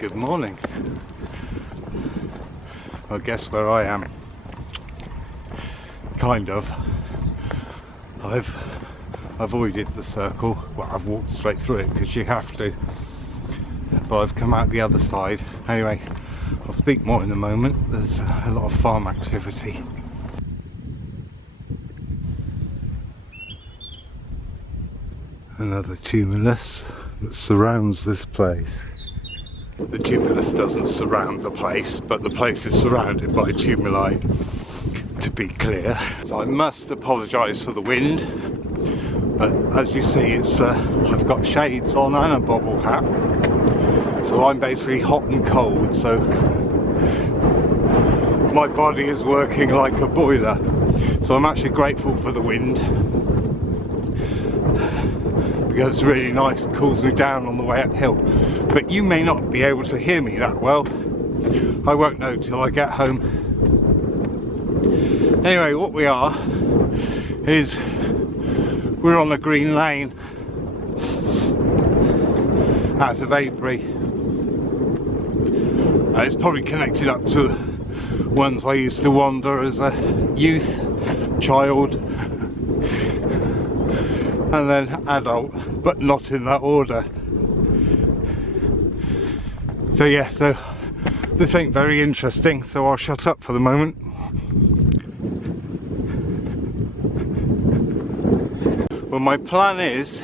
Good morning. Well, guess where I am? Kind of. I've avoided the circle. Well, I've walked straight through it because you have to. But I've come out the other side. Anyway, I'll speak more in a moment. There's a lot of farm activity. Another tumulus that surrounds this place. The tumulus doesn't surround the place, but the place is surrounded by tumuli, to be clear. So I must apologise for the wind, but as you see, it's I've got shades on and a bobble hat, so I'm basically hot and cold, so my body is working like a boiler. So I'm actually grateful for the wind, because it's really nice, it cools me down on the way uphill. But you may not be able to hear me that well. I won't know till I get home. Anyway, what we are is we're on a green lane out of Avebury. It's probably connected up to ones I used to wander as a youth, child, and then adult, but not in that order. So yeah, so this ain't very interesting, so I'll shut up for the moment. Well, my plan is,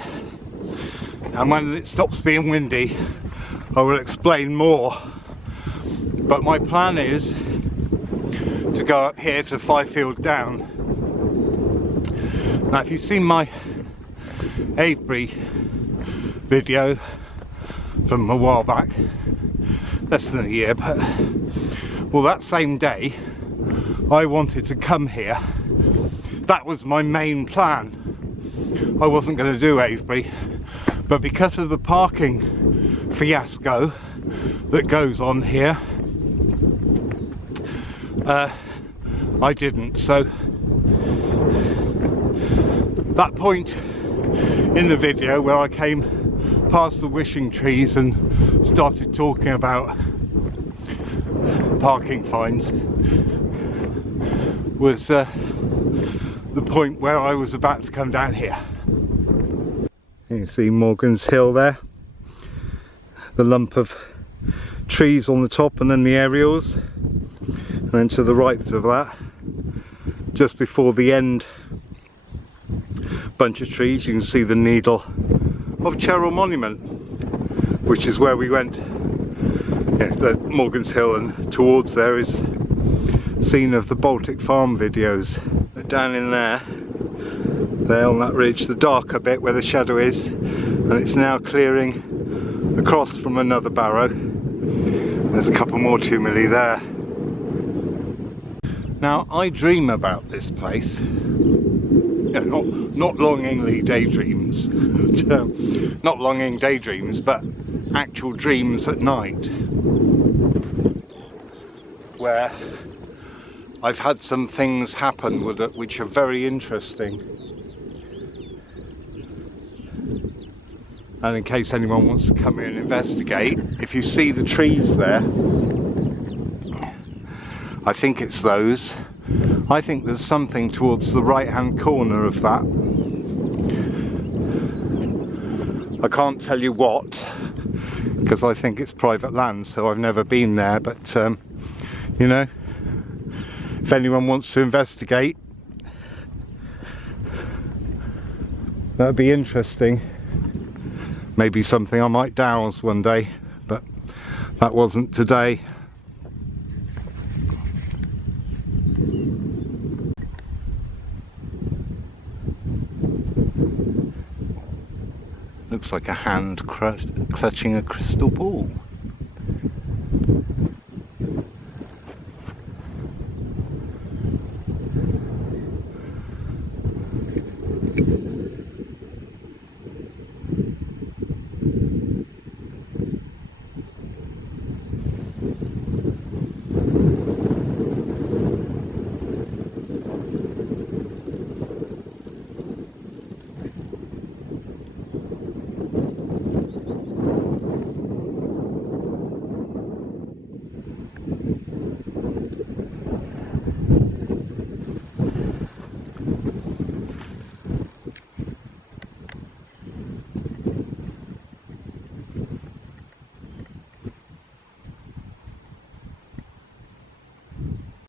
and when it stops being windy, I will explain more. But my plan is to go up here to Fifield Down. Now, if you've seen my Avebury video from a while back, less than a year, but well, that same day I wanted to come here. That was my main plan. I wasn't going to do Avebury, but because of the parking fiasco that goes on here, I didn't. So that point in the video where I came past the wishing trees and started talking about parking fines was the point where I was about to come down here. You can see Morgan's Hill there, the lump of trees on the top, and then the aerials, and then to the right of that, just before the end bunch of trees, you can see the needle of Cheryl Monument, which is where we went. Yeah, the Morgan's Hill, and towards there is scene of the Baltic Farm videos. Down in there on that ridge, the darker bit where the shadow is, and it's now clearing across from another barrow. There's a couple more tumuli there. Now, I dream about this place. You know, not longingly daydreams, not longing daydreams, but actual dreams at night, where I've had some things happen with it which are very interesting. And in case anyone wants to come here and investigate, if you see the trees there, I think it's those. I think there's something towards the right hand corner of that. I can't tell you what, because I think it's private land, so I've never been there, but you know, if anyone wants to investigate, that would be interesting. Maybe something I might douse one day, but that wasn't today. Looks like a hand clutching a crystal ball.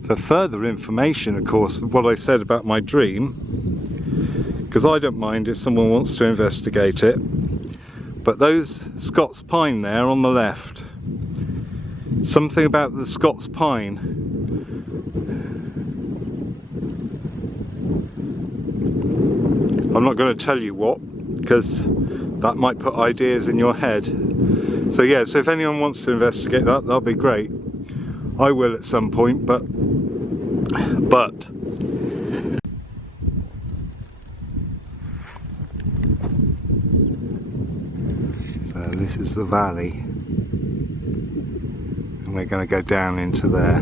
For further information, of course, what I said about my dream, because I don't mind if someone wants to investigate it, but those Scots pine there on the left, something about the Scots pine, I'm not going to tell you what, because that might put ideas in your head. So yeah, so if anyone wants to investigate that, that'll be great. I will at some point, but so this is the valley, and we're going to go down into there.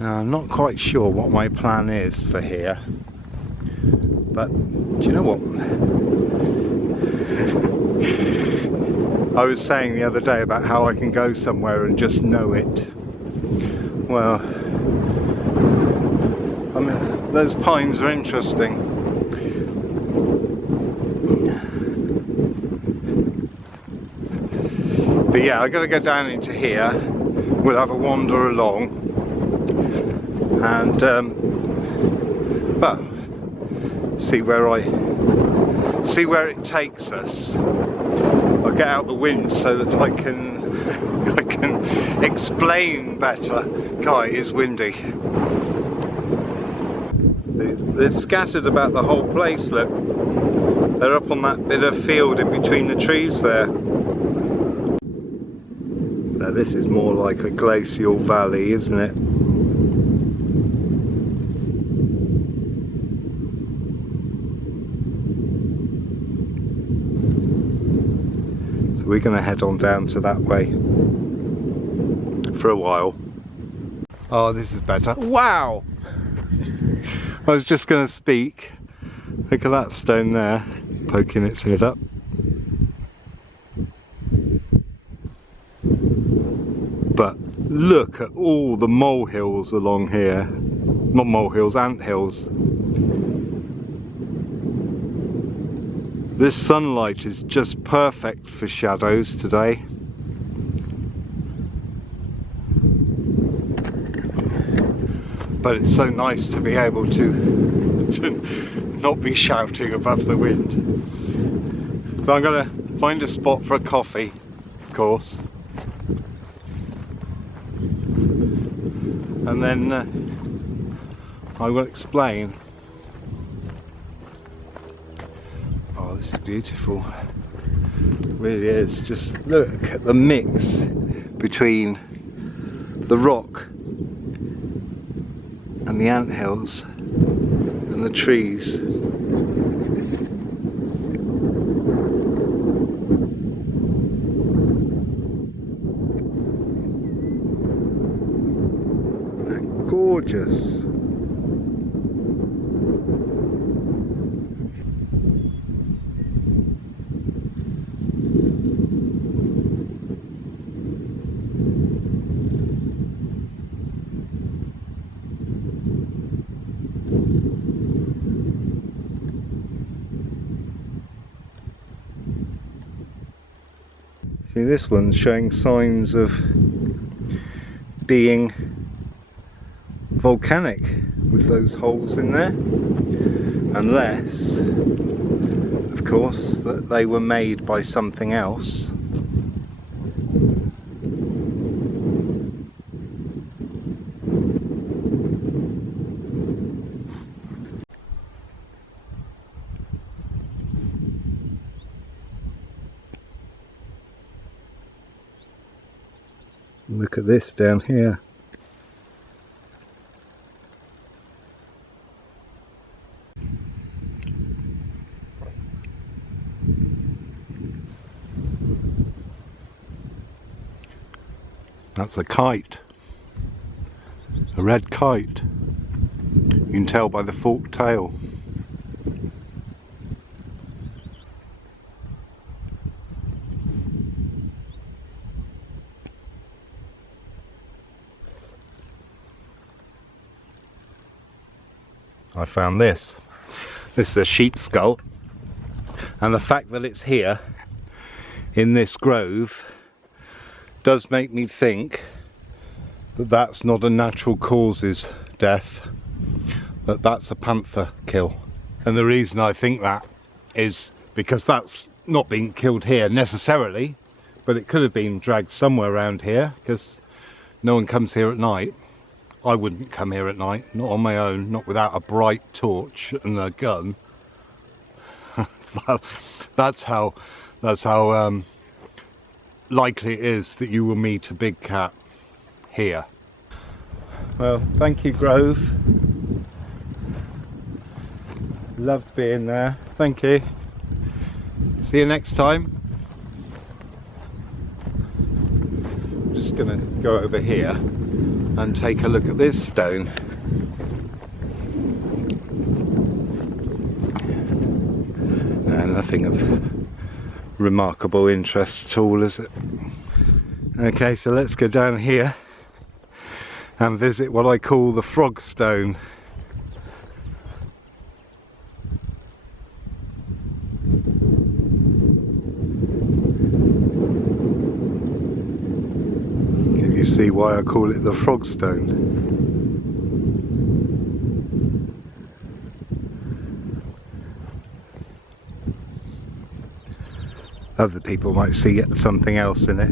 Now, I'm not quite sure what my plan is for here, but do you know what? I was saying the other day about how I can go somewhere and just know it. Well, I mean, those pines are interesting. But yeah, I'm going to go down into here. We'll have a wander along, and well, see where it takes us. I'll get out the wind so that I can explain better. God, it is windy. They're scattered about the whole place, look. They're up on that bit of field in between the trees there. Now this is more like a glacial valley, isn't it? We're going to head on down to that way for a while. Oh, this is better. Wow! I was just going to speak. Look at that stone there, poking its head up. But look at all the molehills along here. Not molehills, anthills. This sunlight is just perfect for shadows today. But it's so nice to be able to not be shouting above the wind. So I'm going to find a spot for a coffee, of course. And then I will explain. Oh, this is beautiful. It really is. Just look at the mix between the rock and the anthills and the trees. They're gorgeous. See, this one's showing signs of being volcanic with those holes in there, unless, of course, that they were made by something else. Look at this down here. That's a kite. A red kite. You can tell by the forked tail. I found this. This is a sheep skull, and the fact that it's here in this grove does make me think that that's not a natural causes death, that that's a panther kill. And the reason I think that is because that's not been killed here necessarily, but it could have been dragged somewhere around here, because no one comes here at night. I wouldn't come here at night, not on my own, not without a bright torch and a gun. that's how likely it is that you will meet a big cat here. Well, thank you, Grove. Loved being there. Thank you. See you next time. Just gonna go over here and take a look at this stone. Nothing of remarkable interest at all, is it? Okay, so let's go down here and visit what I call the frog stone. Can you see why I call it the frog stone? Other people might see something else in it.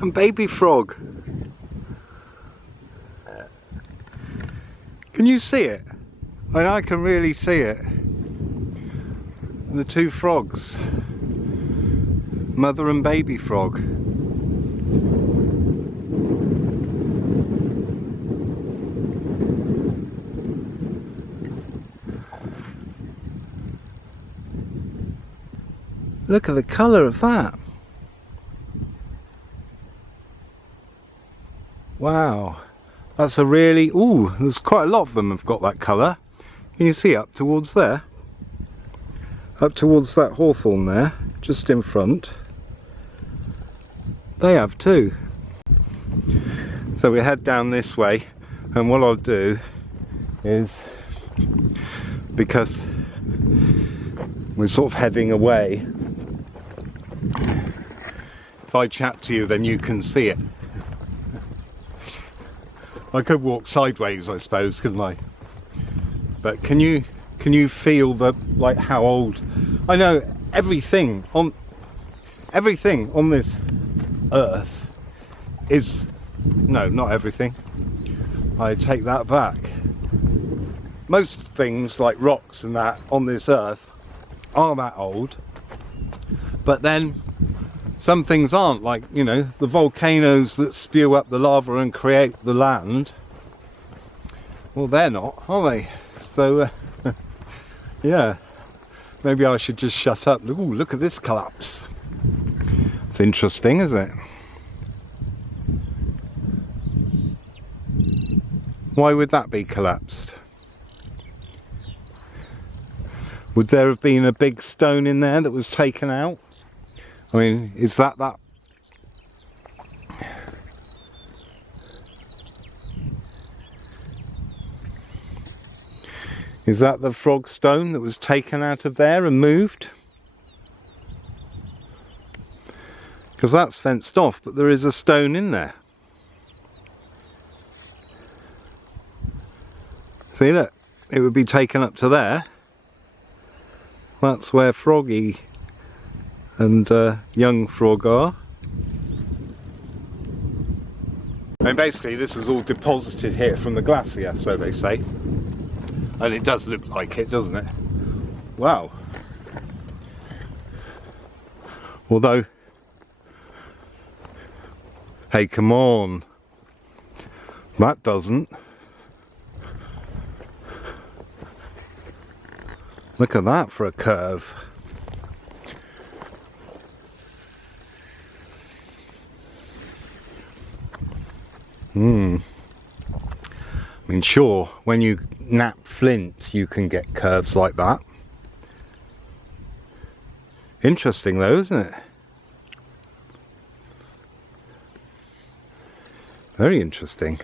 And baby frog. Can you see it? I mean, I can really see it. The two frogs. Mother and baby frog. Look at the colour of that. Wow, that's a really, ooh, there's quite a lot of them have got that colour. Can you see up towards there? Up towards that hawthorn there, just in front. They have too. So we head down this way, and what I'll do is, because we're sort of heading away, if I chat to you then you can see it. I could walk sideways, I suppose, couldn't I? But can you feel the, like, how old? I know everything on this earth is, no, not everything. I take that back. Most things like rocks and that on this earth are that old, but then some things aren't, like, you know, the volcanoes that spew up the lava and create the land. Well, they're not, are they? So, yeah, maybe I should just shut up. Ooh, look at this collapse. It's interesting, isn't it? Why would that be collapsed? Would there have been a big stone in there that was taken out? I mean, is that? Is that the frog stone that was taken out of there and moved? Because that's fenced off, but there is a stone in there. See, look, it would be taken up to there. That's where Froggy and young frog are. And basically this was all deposited here from the glacier, so they say. And it does look like it, doesn't it? Wow. Although, hey, come on. That doesn't. Look at that for a curve. I mean, sure, when you knap flint you can get curves like that. Interesting though, isn't it? Very interesting.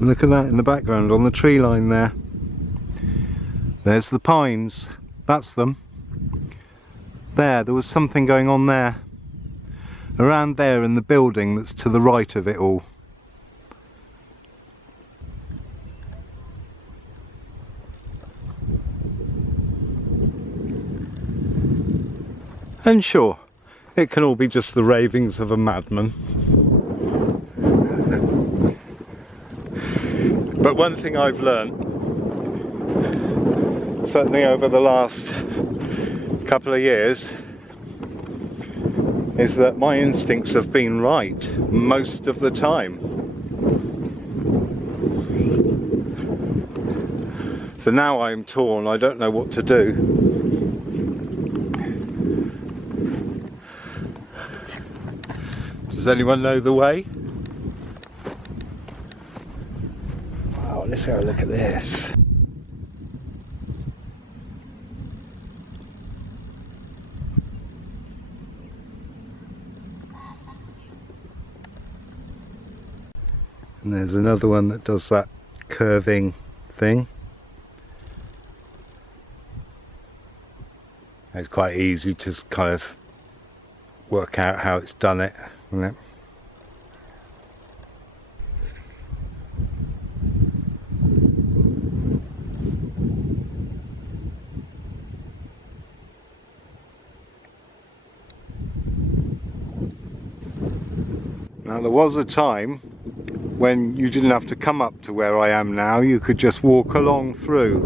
Look at that in the background on the tree line there. There's the pines. That's them. There was something going on there. Around there in the building that's to the right of it all. And sure, it can all be just the ravings of a madman. But one thing I've learned, certainly over the last couple of years, is that my instincts have been right most of the time. So now I'm torn, I don't know what to do. Does anyone know the way? Wow, let's have a look at this. And there's another one that does that curving thing. It's quite easy to kind of work out how it's done it, isn't it? Now there was a time when you didn't have to come up to where I am now, you could just walk along through.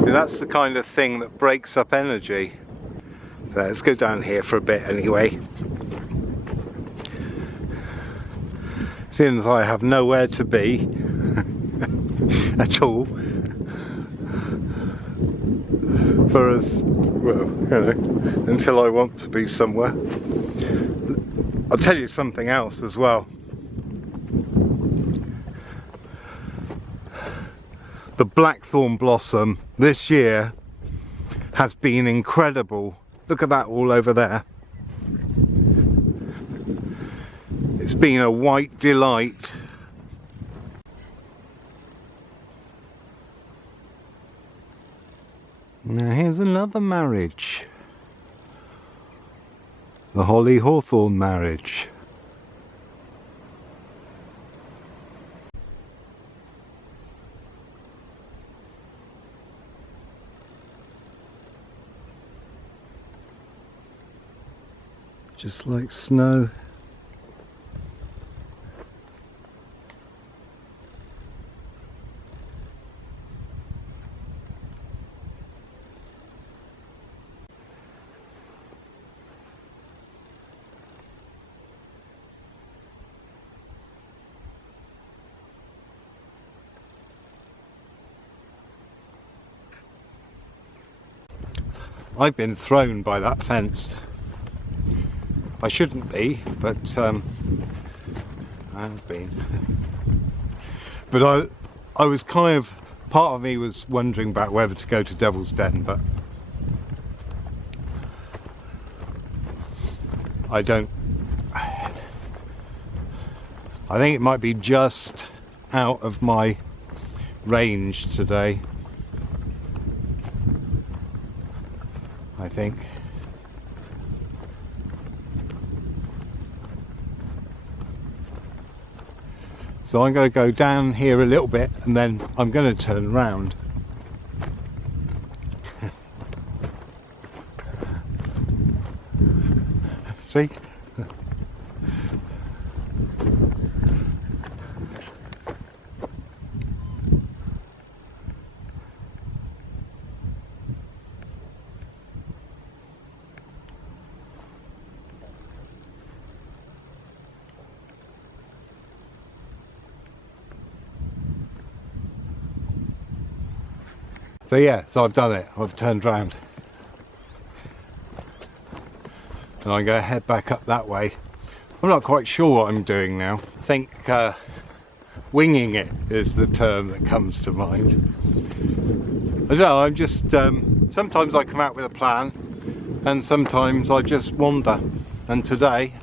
See, that's the kind of thing that breaks up energy. So let's go down here for a bit anyway. Since I have nowhere to be at all, for as well, you know, until I want to be somewhere. I'll tell you something else as well. The blackthorn blossom this year has been incredible. Look at that all over there. It's been a white delight. Now here's another marriage. The holly hawthorn marriage. Just like snow. I've been thrown by that fence. I shouldn't be, but I have been. But I was kind of, part of me was wondering about whether to go to Devil's Den, but I don't. I think it might be just out of my range today. I think. So I'm going to go down here a little bit and then I'm going to turn around. See? So yeah, so I've done it. I've turned round. And I'm going to head back up that way. I'm not quite sure what I'm doing now. I think winging it is the term that comes to mind. I don't know, I'm just, sometimes I come out with a plan and sometimes I just wander. And today,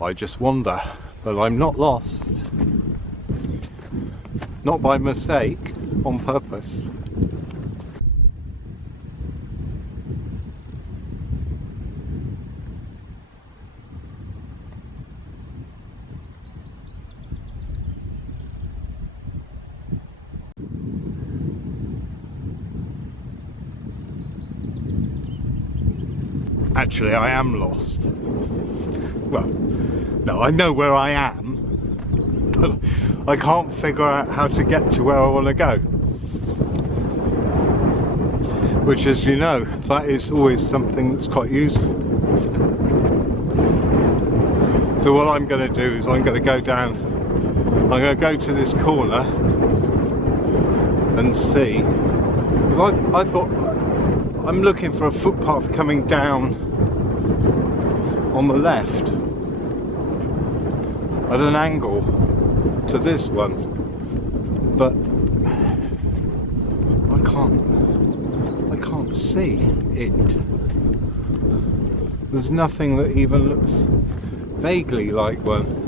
I just wander, but I'm not lost. Not by mistake, on purpose. Actually, I am lost. Well, no, I know where I am, but I can't figure out how to get to where I want to go. Which, as you know, that is always something that's quite useful. So what I'm going to do is I'm going to go down, I'm going to go to this corner and see, because I thought I'm looking for a footpath coming down on the left at an angle to this one, but I can't see it. There's nothing that even looks vaguely like one.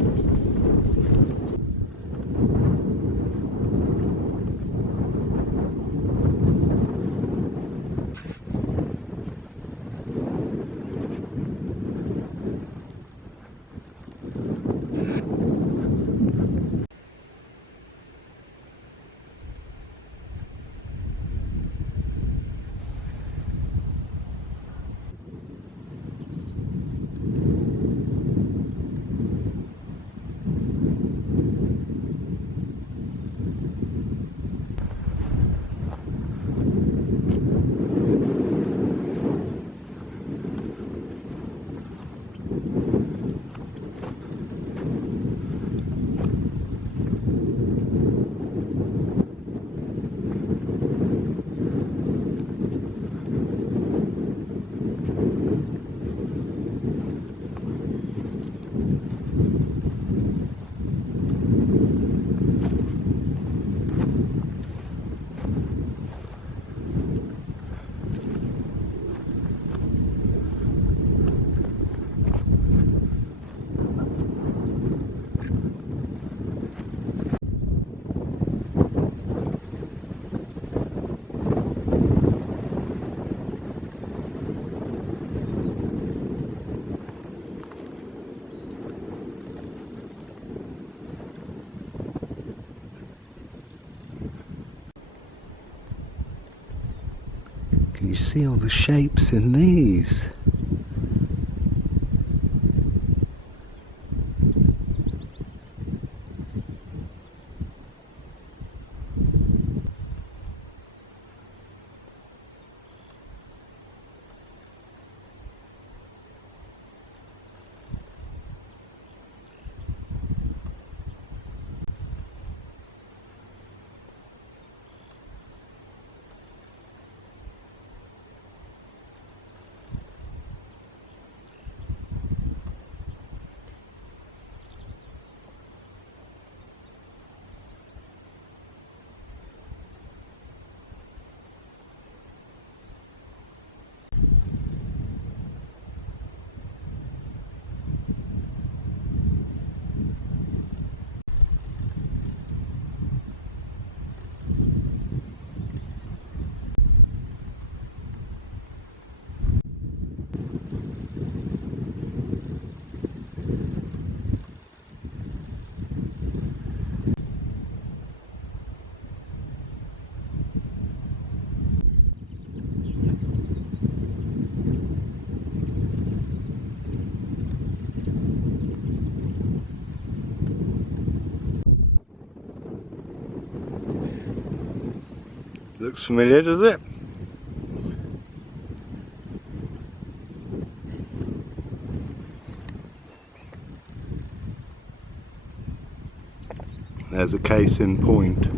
Can you see all the shapes in these? Looks familiar, does it? There's a case in point.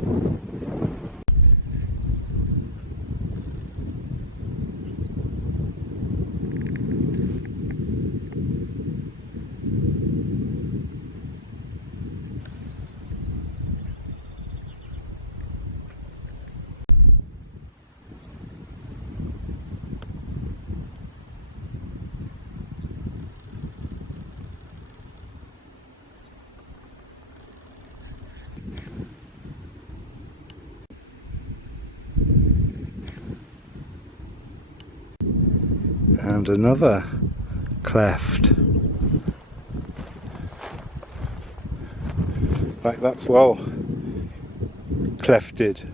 And another cleft. In fact, that's well clefted.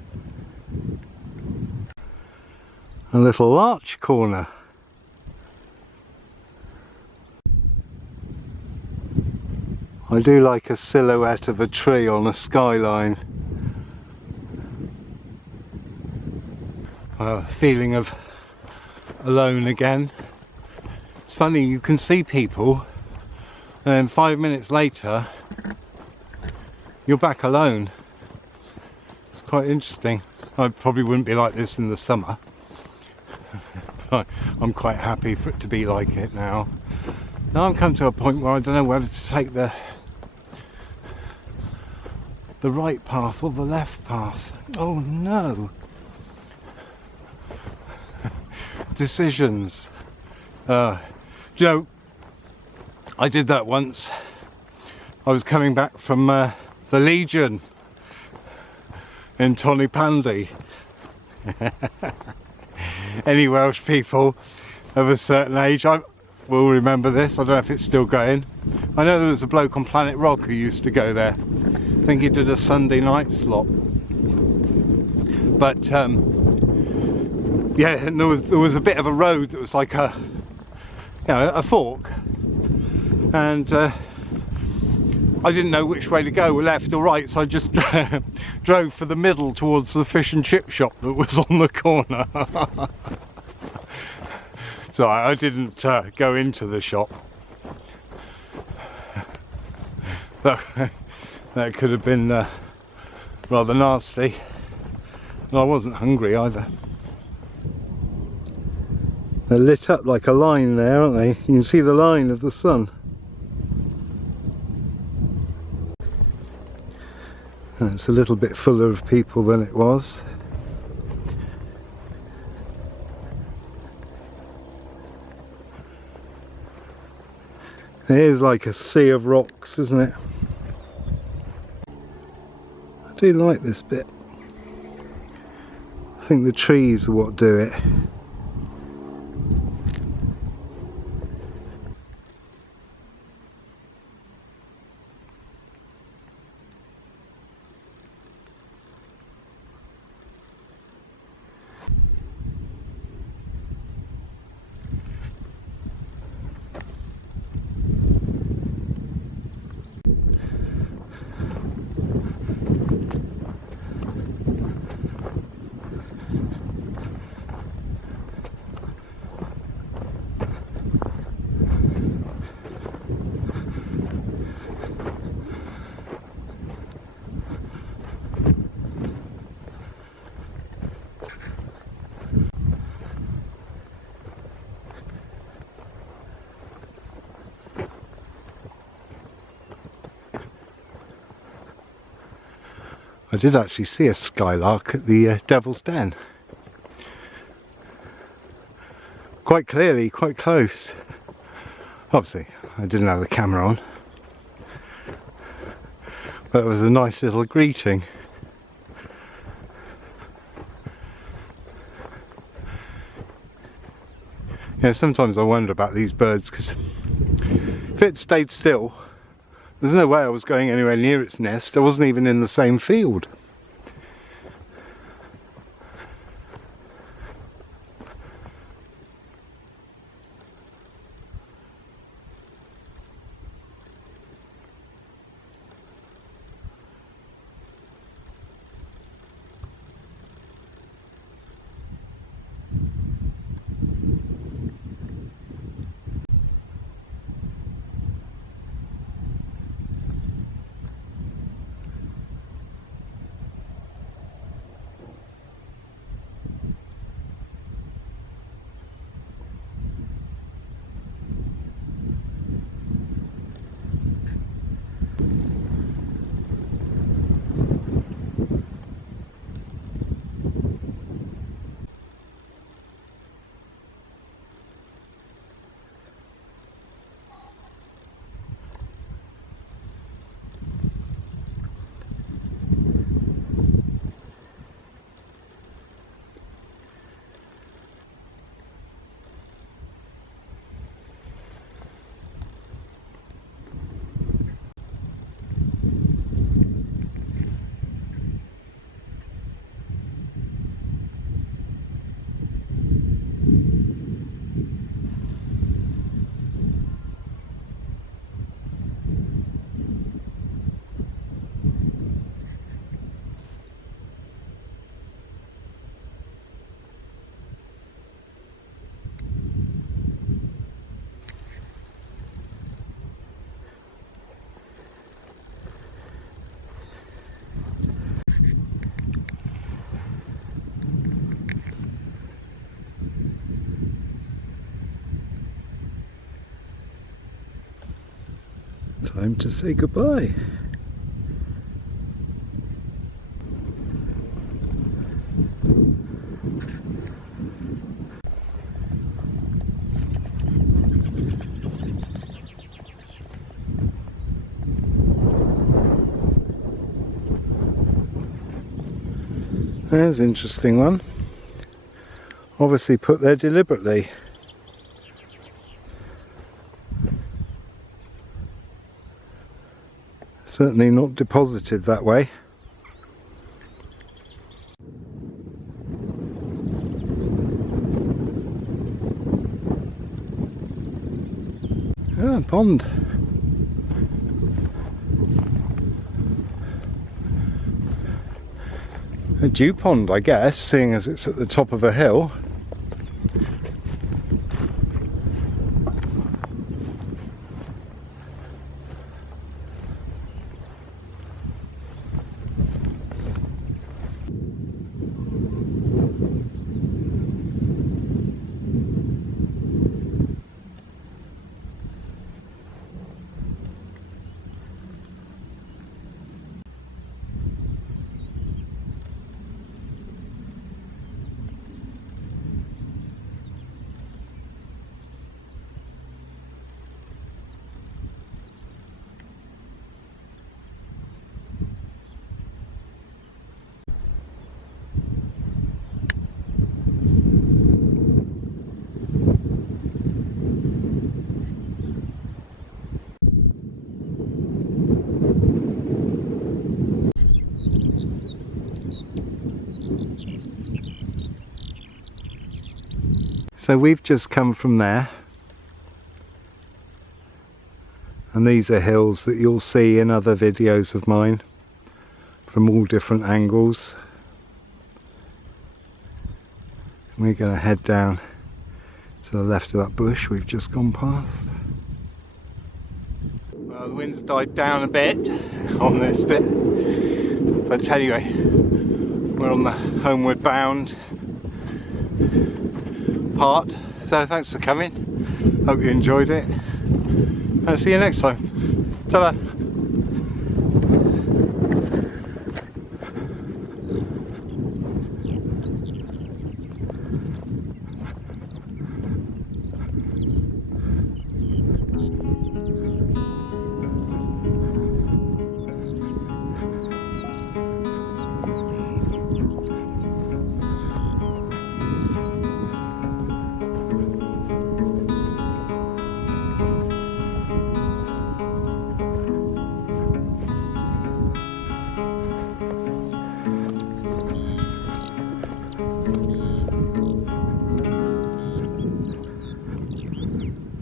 A little arch corner. I do like a silhouette of a tree on a skyline. Feeling of alone again. It's funny, you can see people and then 5 minutes later you're back alone. It's quite interesting. I probably wouldn't be like this in the summer. But I'm quite happy for it to be like it now. Now I'm come to a point where I don't know whether to take the right path or the left path. Oh no! Decisions. You know, I did that once. I was coming back from the Legion in Tonypandy. Any Welsh people of a certain age will remember this. I don't know if it's still going. I know there was a bloke on Planet Rock who used to go there. I think he did a Sunday night slot. But yeah, and there was a bit of a road that was like a, you know, a fork, and I didn't know which way to go, left or right, so I just drove for the middle towards the fish and chip shop that was on the corner. So I didn't go into the shop. That could have been rather nasty, and I wasn't hungry either. They're lit up like a line there, aren't they? You can see the line of the sun. It's a little bit fuller of people than it was. It is like a sea of rocks, isn't it? I do like this bit. I think the trees are what do it. I did actually see a skylark at the Devil's Den. Quite clearly, quite close. Obviously, I didn't have the camera on. But it was a nice little greeting. Yeah, sometimes I wonder about these birds, because if it stayed still, there's no way I was going anywhere near its nest. I wasn't even in the same field. time to say goodbye. There's an interesting one. Obviously put there deliberately. Certainly not deposited that way. Ah, pond. A dew pond, I guess, seeing as it's at the top of a hill. So we've just come from there, and these are hills that you'll see in other videos of mine from all different angles. And we're going to head down to the left of that bush we've just gone past. Well, the wind's died down a bit on this bit, but anyway, we're on the homeward bound part, so thanks for coming. Hope you enjoyed it. I'll see you next time. Ta-da.